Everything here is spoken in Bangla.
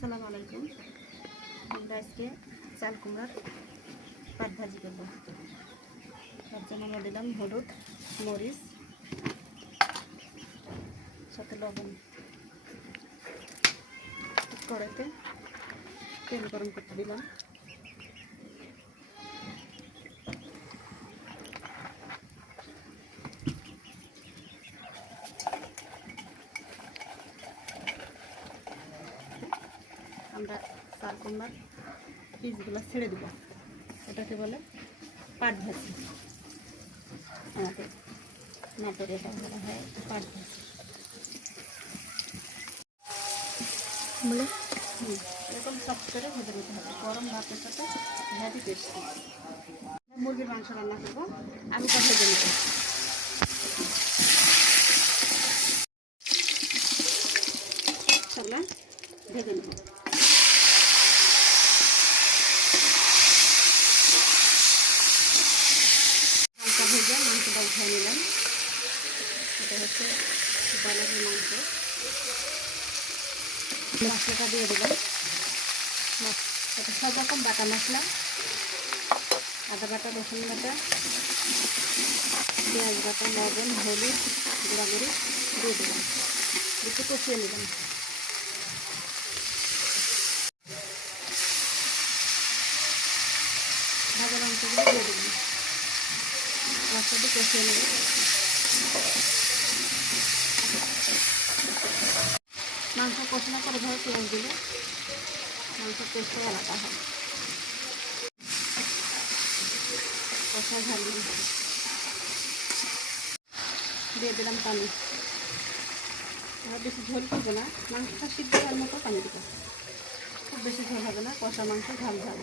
আসসালামু আলাইকুম। আমরা আজকে চাল কুমড়ার পাট ভাজি করবো। তার জন্য আমরা দিলাম হলুদ, মরিচ, সাথে লবণ। কড়াইতে তেল গরম করতে দিলাম। আমরা চাল কুমড়ার পিসগুলো ছেড়ে দেবো। এটাকে বলে পাট ভাজি। আমাদের নাটোরে এটা বলা হয় পাট ভাজি বলে। এরকম সফট করে ভেজে নিতে হবে গরম ভাতের সাথে। Heavy tasty. মুরগির মাংস রান্না করবো, আলুটা ভেজে নেব। সবগুলো ভেজে নেব। হালকা ভেজে মাংসটা উঠিয়ে নিলাম। এটা হচ্ছে ব্রয়লারের মাংস। মশলাটা দিয়ে দিলাম। এটা সব রকম বাটা মশলা, আদা বাটা, রসুন বাটা, পেঁয়াজ বাটা, লবণ, হলুদ, গুঁড়ামরিচ দিয়ে দিলাম। একটু কষিয়ে নিলাম। ভাজা মাংসগুলো দিয়ে দিলাম। মশলাটি কষিয়ে নেব। মাংস কষানো করে ধরে পেঁয়াজ দিলে মাংসের টেস্টটা আলাদা হয়। কষা ঝাল দিয়ে দিলাম পানি। আমরা বেশি ঝোল করবো না, মাংসটা সিদ্ধ হওয়ার মতো পানি দেবো। খুব বেশি ঝোল হবে না, কষা মাংস ঝাল ঝাল।